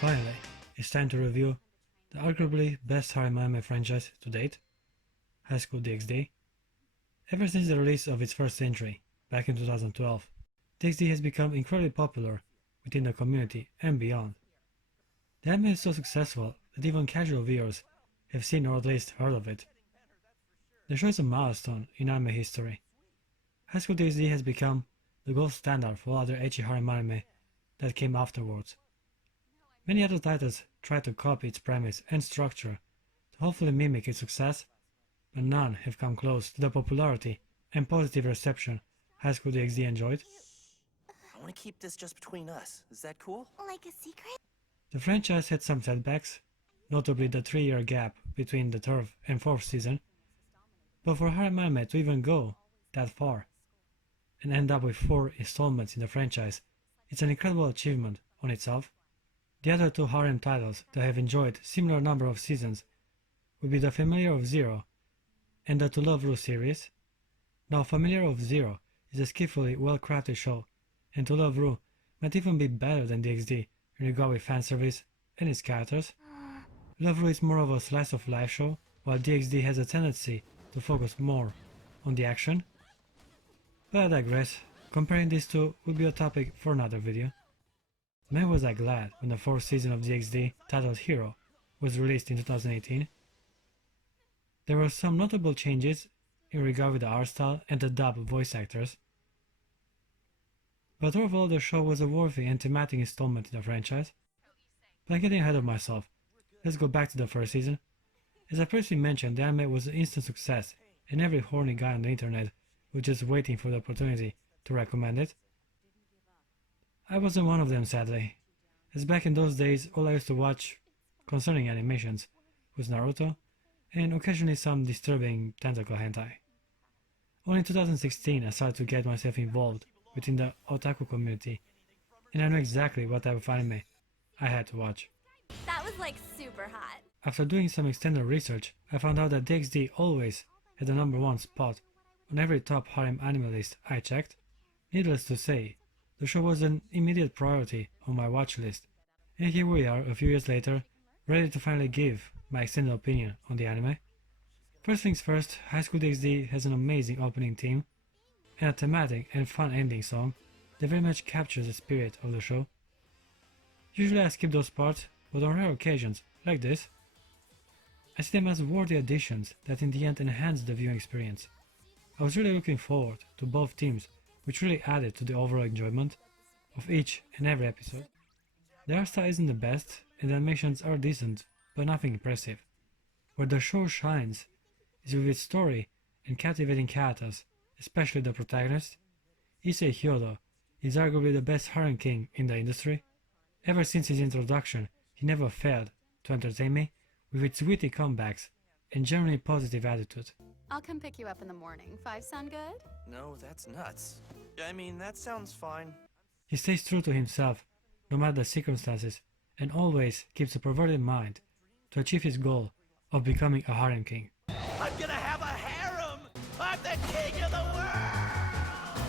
Finally, it's time to review the arguably best harem anime franchise to date, Highschool DXD. Ever since the release of its first entry, back in 2012, DXD has become incredibly popular within the community and beyond. The anime is so successful that even casual viewers have seen or at least heard of it. The show is a milestone in anime history. Highschool DXD has become the gold standard for other ecchi harem anime that came afterwards. Many other titles try to copy its premise and structure to hopefully mimic its success, but none have come close to the popularity and positive reception Highschool DxD enjoyed. I want to keep this just between us. Is that cool? Like a secret? The franchise had some setbacks, notably the 3-year gap between the third and fourth season, but for harem anime to even go that far and end up with 4 installments in the franchise, it's an incredible achievement on itself. The other 2 harem titles that have enjoyed similar number of seasons would be the Familiar of Zero and the To Love Ru series. Now, Familiar of Zero is a skillfully well-crafted show, and To Love Ru might even be better than DxD in regard with fanservice and its characters. Love Ru is more of a slice of life show, while DxD has a tendency to focus more on the action. But I digress. Comparing these two would be a topic for another video. Man, was I glad when the 4th season of DxD, titled Hero, was released in 2018. There were some notable changes in regard with the art style and the dub voice actors. But overall the show was a worthy and thematic installment in the franchise. But I'm getting ahead of myself. Let's go back to the 1st season. As I previously mentioned, the anime was an instant success and every horny guy on the internet was just waiting for the opportunity to recommend it. I wasn't one of them, sadly, as back in those days all I used to watch concerning animations was Naruto and occasionally some disturbing tentacle hentai. Only in 2016 I started to get myself involved within the otaku community, and I know exactly what type of anime I had to watch. That was like super hot. After doing some extended research, I found out that DxD always had the #1 spot on every top harem anime list I checked. Needless to say, the show was an immediate priority on my watch list, and here we are a few years later, ready to finally give my extended opinion on the anime. First things first, Highschool DxD has an amazing opening theme and a thematic and fun ending song that very much captures the spirit of the show. Usually I skip those parts, but on rare occasions, like this, I see them as worthy additions that in the end enhance the viewing experience. I was really looking forward to both themes, which really added to the overall enjoyment of each and every episode. The art style isn't the best, and the animations are decent, but nothing impressive. Where the show shines is with its story and captivating characters, especially the protagonist. Issei Hyodo is arguably the best harem king in the industry. Ever since his introduction, he never failed to entertain me with its witty comebacks and generally positive attitude. I'll come pick you up in the morning. 5 sound good? No, that's nuts. I mean, that sounds fine. He stays true to himself, no matter the circumstances, and always keeps a perverted mind to achieve his goal of becoming a harem king. I'm gonna have a harem! I'm the king of the world!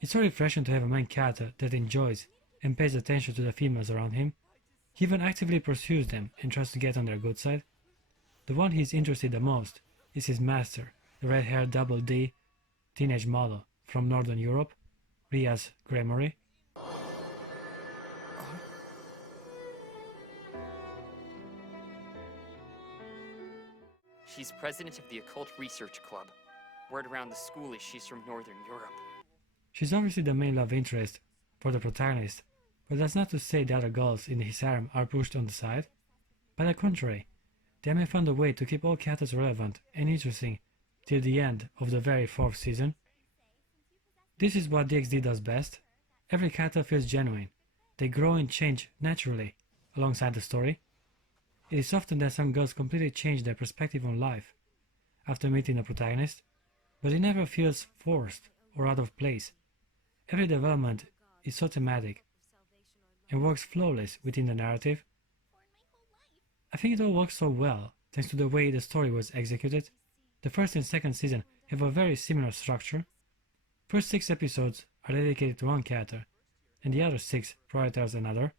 It's so refreshing to have a main character that enjoys and pays attention to the females around him. He even actively pursues them and tries to get on their good side. The one he's interested the most is his master, the red-haired double D teenage model from Northern Europe, Rias Gremory. She's president of the Occult Research Club. Word around the school is she's from Northern Europe. She's obviously the main love interest for the protagonist, but that's not to say the other girls in his harem are pushed on the side. By the contrary, the anime found a way to keep all characters relevant and interesting till the end of the very 4th season. This is what DxD does best. Every character feels genuine. They grow and change naturally alongside the story. It is often that some girls completely change their perspective on life after meeting the protagonist, but it never feels forced or out of place. Every development is so thematic and works flawless within the narrative. I think it all works so well thanks to the way the story was executed. The 1st and 2nd season have a very similar structure. First 6 episodes are dedicated to one character, and the other 6 prioritize another.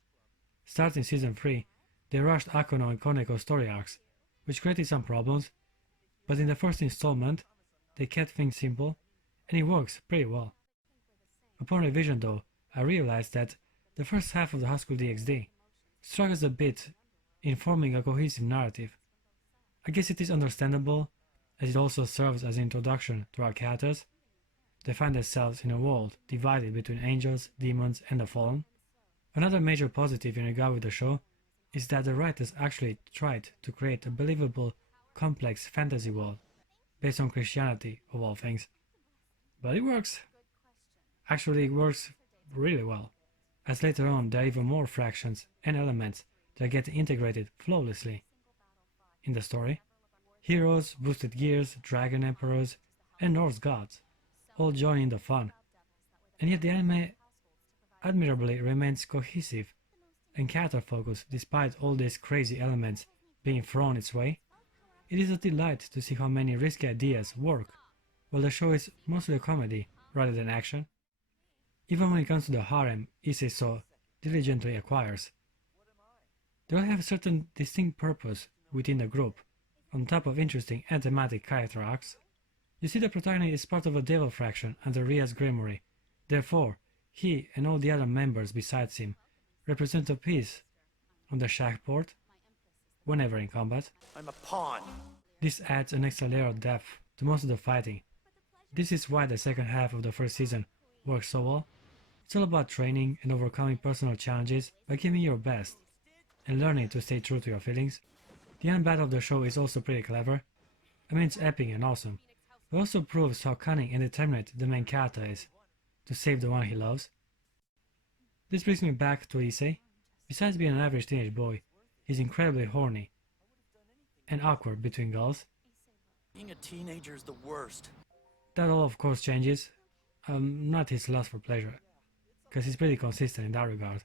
Starting season 3, they rushed Akono and Koneko's story arcs, which created some problems, but in the first installment, they kept things simple, and it works pretty well. Upon revision though, I realized that the first half of the Highschool DXD struggles a bit in forming a cohesive narrative. I guess it is understandable, as it also serves as an introduction to our characters. They find themselves in a world divided between angels, demons, and the fallen. Another major positive in regard with the show is that the writers actually tried to create a believable, complex fantasy world based on Christianity of all things. But it works. Actually, it works really well, as later on there are even more fractions and elements that get integrated flawlessly in the story. Heroes, boosted gears, dragon emperors, and Norse gods all join in the fun, and yet the anime admirably remains cohesive and character focused despite all these crazy elements being thrown its way. It is a delight to see how many risky ideas work, while the show is mostly a comedy rather than action. Even when it comes to the harem Issei so diligently acquires, they all have a certain distinct purpose within the group, on top of interesting and thematic character arcs. You see, the protagonist is part of a devil fraction under Ria's Grimoire. Therefore, he and all the other members besides him represent a piece on the shachboard whenever in combat. I'm a pawn. This adds an extra layer of depth to most of the fighting. This is why the second half of the first season works so well. It's all about training and overcoming personal challenges by giving your best and learning to stay true to your feelings. The end battle of the show is also pretty clever. I mean, it's epic and awesome, but also proves how cunning and determined the main character is to save the one he loves. This brings me back to Issei. Besides being an average teenage boy, he's incredibly horny and awkward between girls. Being a teenager is the worst. That all of course changes, not his lust for pleasure, because he's pretty consistent in that regard.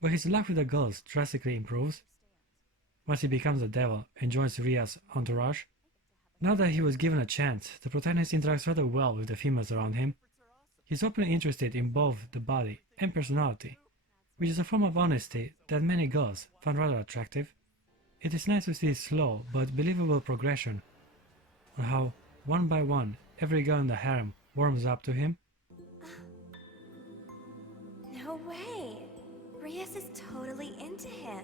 But his luck with the girls drastically improves once he becomes the devil and joins Ria's entourage. Now that he was given a chance, the protagonist interacts rather well with the females around him. He's openly interested in both the body and personality, which is a form of honesty that many girls find rather attractive. It is nice to see his slow but believable progression on how, one by one, every girl in the harem warms up to him. No way. Rias is totally into him.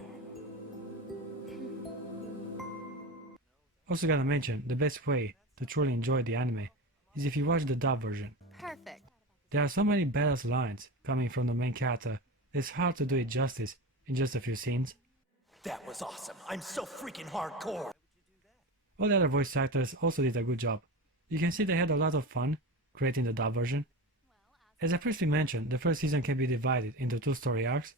Also gotta mention, the best way to truly enjoy the anime is if you watch the dub version. Perfect. There are so many badass lines coming from the main character that it's hard to do it justice in just a few scenes. That was awesome. I'm so freaking hardcore. All the other voice actors also did a good job. You can see they had a lot of fun creating the dub version. As I previously mentioned, the first season can be divided into two story arcs.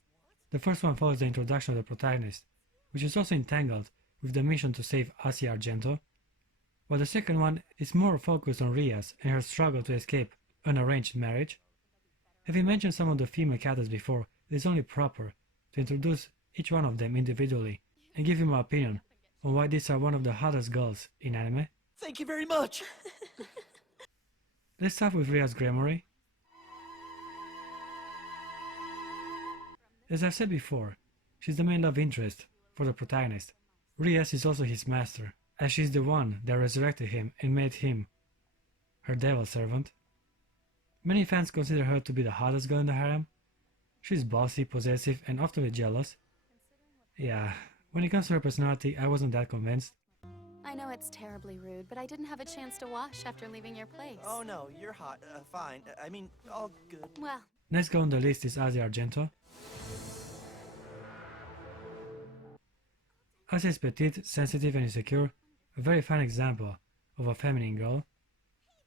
The first one follows the introduction of the protagonist, which is also entangled with the mission to save Issei Argento, while the second one is more focused on Rias and her struggle to escape an arranged marriage. Having mentioned some of the female characters before, it is only proper to introduce each one of them individually and give you my opinion on why these are one of the hottest girls in anime. Thank you very much. Let's start with Ria's Grimoire. As I've said before, she's the main love interest for the protagonist. Rias is also his master, as she's the one that resurrected him and made him her devil servant. Many fans consider her to be the hottest girl in the harem. She's bossy, possessive, and often jealous. Yeah, when it comes to her personality, I wasn't that convinced. I know it's terribly rude, but I didn't have a chance to wash after leaving your place. Oh no, you're hot. Fine. I mean, all good. Well, Next girl on the list is Issei Argento. Issei is petite, sensitive, and insecure, a very fine example of a feminine girl.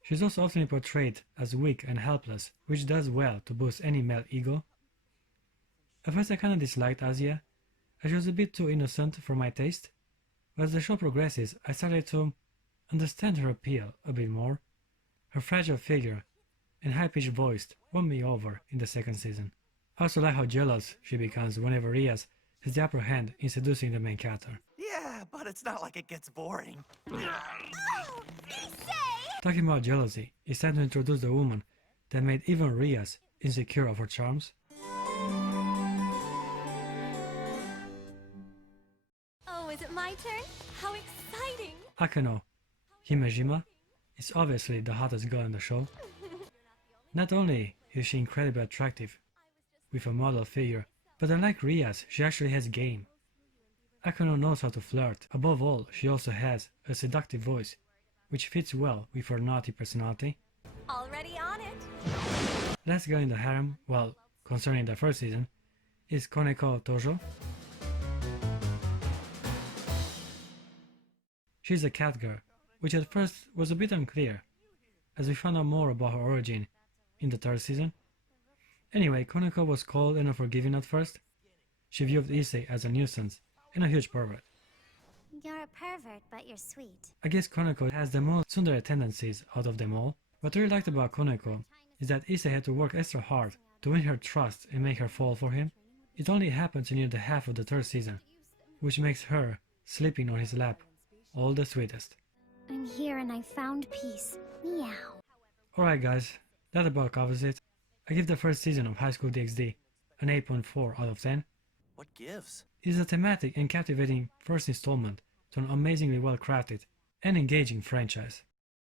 She's also often portrayed as weak and helpless, which does well to boost any male ego. At first I kinda disliked Issei, as she was a bit too innocent for my taste, but as the show progresses I started to understand her appeal a bit more. Her fragile figure and high-pitched voice won me over in the second season. I also like how jealous she becomes whenever Rias has the upper hand in seducing the main character. Yeah, but it's not like it gets boring. Oh, Issei! Talking about jealousy, it's time to introduce the woman that made even Rias insecure of her charms. Akeno Himejima is obviously the hottest girl in the show. Not only is she incredibly attractive with a model figure, but unlike Rias, she actually has game. Akeno knows how to flirt. Above all, she also has a seductive voice, which fits well with her naughty personality. Already on it. Last girl in the harem, well, concerning the first season, is Koneko Tojo. She's a cat girl, which at first was a bit unclear, as we found out more about her origin in the third season. Anyway, Koneko was cold and unforgiving at first. She viewed Issei as a nuisance and a huge pervert. You're a pervert, but you're sweet. I guess Koneko has the most tsundere tendencies out of them all. What I really liked about Koneko is that Issei had to work extra hard to win her trust and make her fall for him. It only happens near the half of the third season, which makes her sleeping on his lap all the sweetest. I'm here and I found peace. Meow. Alright guys, that about covers it. I give the first season of Highschool DXD an 8.4 out of 10. What gives? It is a thematic and captivating first installment to an amazingly well crafted and engaging franchise.